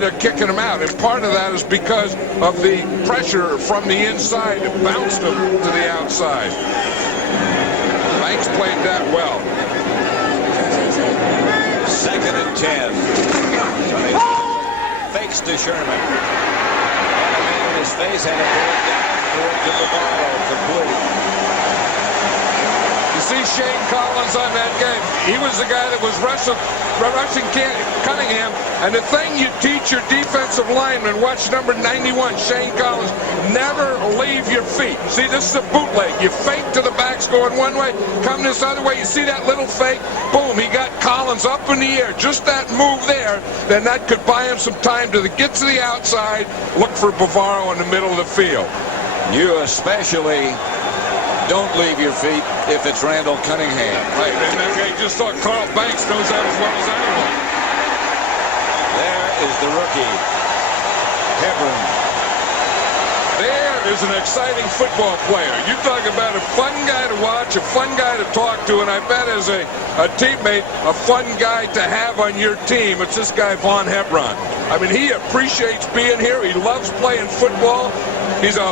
they're kicking him out. And part of that is because of the pressure from the inside that bounced him to the outside. Banks played that well. 2nd and 10. Fakes to Sherman. And a man in his face had a bullet down towards the Bavaro, complete. You see Shane Collins on that game. He was the guy that was rushing Cunningham. And the thing you teach your defensive lineman, watch number 91, Shane Collins, never leave your feet. See, this is a bootleg. You fake to the backs going one way, come this other way. You see that little fake? Boom, he got Collins up in the air. Just that move there, then that could buy him some time to get to the outside, look for Bavaro in the middle of the field. You especially don't leave your feet if it's Randall Cunningham. Right, and that guy just thought Carl Banks knows that as well as anyone. There is the rookie, Hebron. There is an exciting football player. You talk about a fun guy to watch, a fun guy to talk to, and I bet as a teammate, a fun guy to have on your team, it's this guy, Von Hebron. I mean, he appreciates being here. He loves playing football. He's a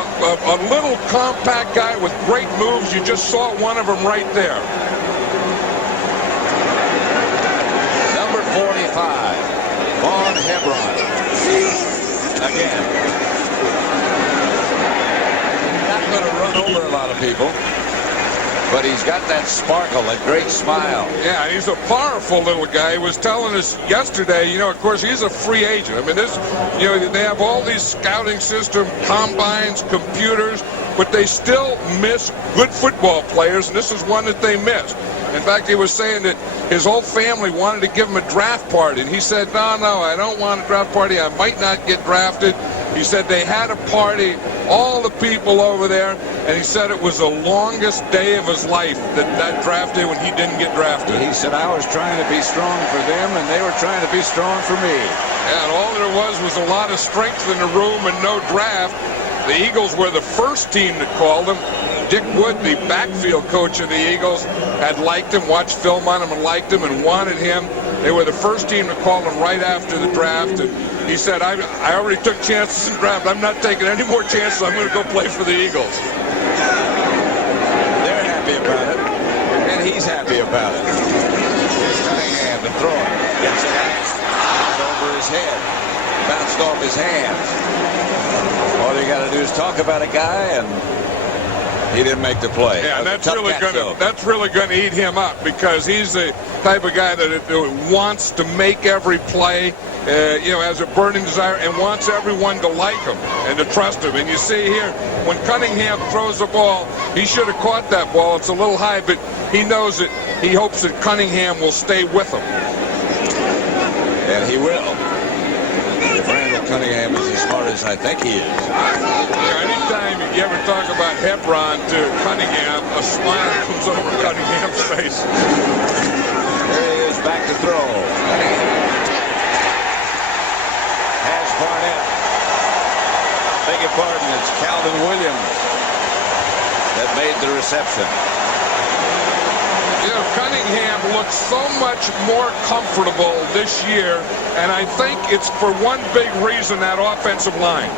little compact guy with great moves. You just saw one of them right there. Number 45, Von Hebron. Again. Not going to run over a lot of people, but he's got that sparkle, that great smile. Yeah, he's a powerful little guy. He was telling us yesterday, you know, of course, he's a free agent. I mean, this, you know, they have all these scouting system, combines, computers, but they still miss good football players, and this is one that they missed. In fact, he was saying that his whole family wanted to give him a draft party, and he said, no, I don't want a draft party. I might not get drafted. He said they had a party, all the people over there, and he said it was the longest day of his life, that draft day when he didn't get drafted. He said, I was trying to be strong for them, and they were trying to be strong for me. Yeah, and all there was a lot of strength in the room and no draft. The Eagles were the first team that called him. Dick Wood, the backfield coach of the Eagles, had liked him, watched film on him and liked him and wanted him. They were the first team to call him right after the draft. And he said, I already took chances in the draft. I'm not taking any more chances. I'm going to go play for the Eagles. They're happy about it, and he's happy about it. Here's Cunningham to throw it. Gets it out over his head. Bounced off his hands. All you got to do is talk about a guy, and he didn't make the play. Yeah, that's really going to eat him up, because he's the type of guy that wants to make every play, you know, has a burning desire and wants everyone to like him and to trust him. And you see here, when Cunningham throws the ball, he should have caught that ball. It's a little high, but he knows it. He hopes that Cunningham will stay with him. And he will. If Randall Cunningham is as smart as I think he is. Yeah, anytime you ever talk about Hebron to Cunningham, a smile comes over Cunningham's face. There he is, back to throw. Has Barnett. Beg your pardon, it's Calvin Williams that made the reception. You know, Cunningham looks so much more comfortable this year, and I think it's for one big reason, that offensive line.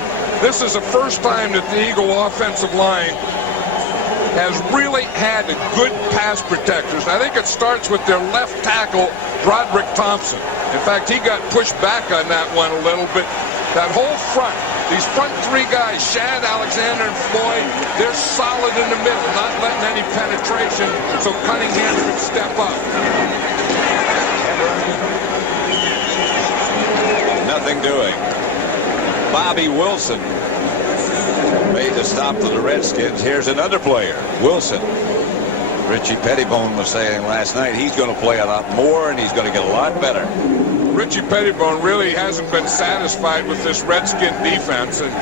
This is the first time that the Eagle offensive line has really had good pass protectors. I think it starts with their left tackle, Broderick Thompson. In fact, he got pushed back on that one a little bit. That whole front, these front three guys, Shad, Alexander, and Floyd, they're solid in the middle, not letting any penetration, so Cunningham can step up. Nothing doing. Bobby Wilson made the stop for the Redskins. Here's another player, Wilson. Richie Pettibone was saying last night he's going to play a lot more and he's going to get a lot better. Richie Pettibone really hasn't been satisfied with this Redskin defense, and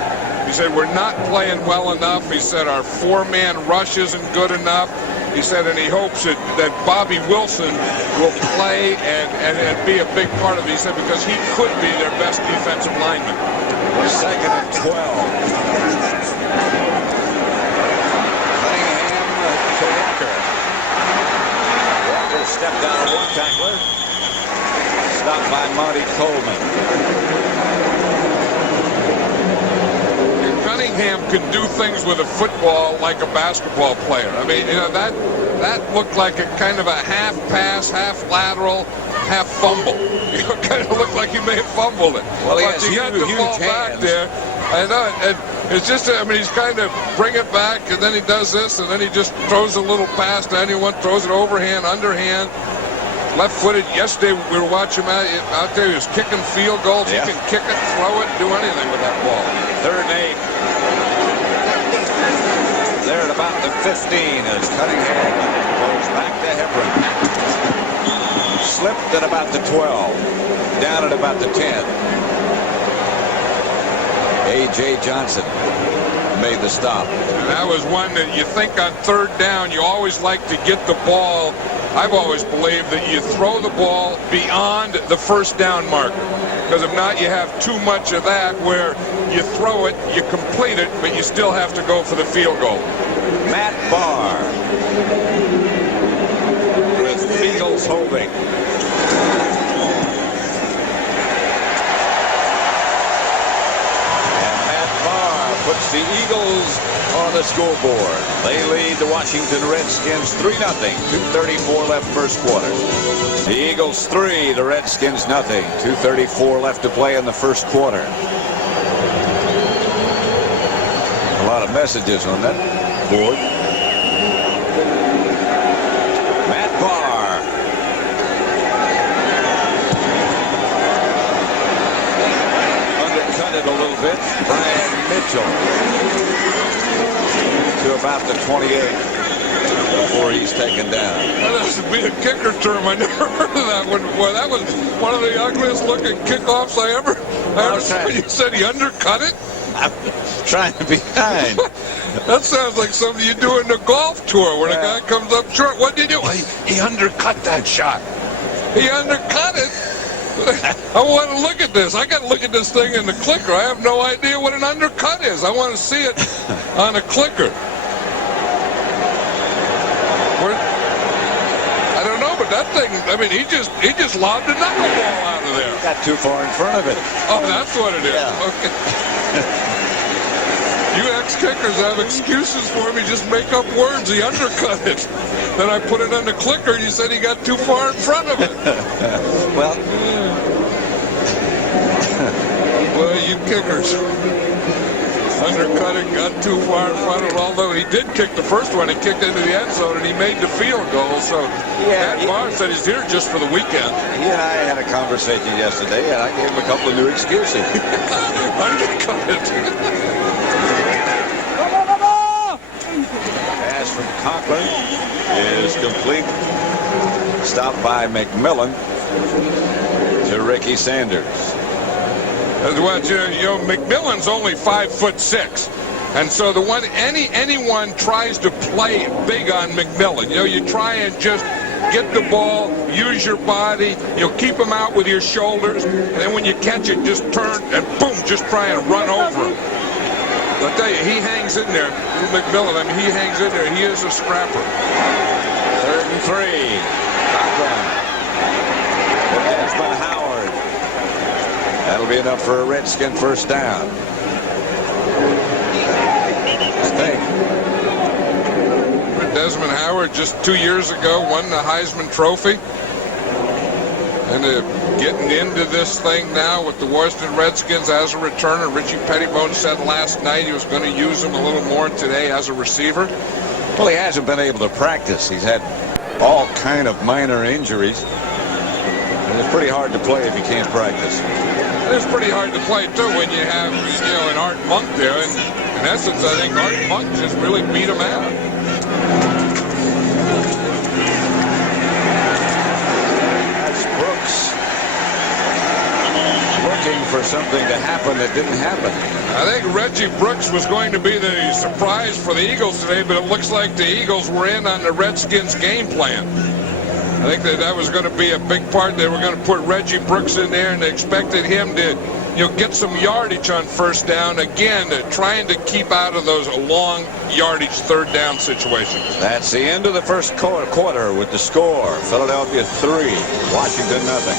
he said we're not playing well enough. He said our four-man rush isn't good enough. He said, and he hopes that Bobby Wilson will play and be a big part of it. He said because he could be their best defensive lineman. 2nd and 12. Cunningham to Walker. Walker stepped down one tackler. Stopped by Monty Coleman. Cunningham can do things with a football like a basketball player. I mean, you know, that looked like a kind of a half pass, half lateral, half fumble. You know, kind of looked like he may have fumbled it. Well, he but has he got the huge ball back hands. there. I know, and it's just, I mean, he's kind of bring it back, and then he does this, and then he just throws a little pass to anyone, throws it overhand, underhand. Left-footed. Yesterday we were watching him out there. He was kicking field goals. Yeah. He can kick it, throw it, do anything with that ball. 3rd and 8. They're at about the 15 as Cunningham goes back to Hebron. Slipped at about the 12. Down at about the 10. A.J. Johnson made the stop. And that was one that you think on 3rd down, you always like to get the ball. I've always believed that you throw the ball beyond the 1st down marker. Because if not, you have too much of that where you throw it, you complete it, but you still have to go for the field goal. Matt Barr with Eagles holding. And Matt Barr puts the Eagles on the scoreboard. They lead the Washington Redskins 3-0. 2:34 left first quarter. The Eagles 3, the Redskins nothing. 2:34 left to play in the first quarter. A lot of messages on that board. Matt Barr. Undercut it a little bit. Brian Mitchell to about the 28 before he's taken down. That has to be a kicker term. I never heard of that one before. That was one of the ugliest looking kickoffs I ever saw. You said he undercut it? I'm trying to be kind. That sounds like something you do in the golf tour where the guy comes up short. What did he do? He undercut that shot. He undercut it. I want to look at this. I got to look at this thing in the clicker. I have no idea what an undercut is. I want to see it on a clicker. I don't know, but that thing, I mean, he just lobbed a knuckleball out of there. Got too far in front of it. Oh, that's what it is. Yeah. Okay. You ex-kickers have excuses for me. Just make up words. He undercut it. Then I put it on the clicker, and you said he got too far in front of it. Well, Well, you kickers. Undercutting, got too far in front of it. Although he did kick the first one, he kicked into the end zone, and he made the field goal. So Matt Barr said he's here just for the weekend. he and I had a conversation yesterday, and I gave him a couple of new excuses. Undercut it. Pass from Conklin is complete. Stopped by McMillan to Ricky Sanders. Well, you know, McMillan's only 5'6", and so the one anyone tries to play big on McMillan. You know, you try and just get the ball, use your body, you'll keep him out with your shoulders, and then when you catch it, just turn and boom, just try and run over him. I'll tell you, he hangs in there. McMillan, I mean, he hangs in there. He is a scrapper. 3rd and 3. Conklin. Desmond Howard. That'll be enough for a Redskin first down. I think. Desmond Howard just 2 years ago won the Heisman Trophy. And getting into this thing now with the Washington Redskins as a returner. Richie Pettibone said last night he was going to use him a little more today as a receiver. Well, he hasn't been able to practice. He's had all kind of minor injuries. And it's pretty hard to play if you can't practice. It's pretty hard to play, too, when you have, you know, an Art Monk there. And in essence, I think Art Monk just really beat him out. That's Brooks looking for something to happen that didn't happen. I think Reggie Brooks was going to be the surprise for the Eagles today, but it looks like the Eagles were in on the Redskins' game plan. I think that was going to be a big part. They were going to put Reggie Brooks in there, and they expected him to, you know, get some yardage on first down. Again, trying to keep out of those long yardage 3rd down situations. That's the end of the first quarter with the score. Philadelphia 3, Washington nothing.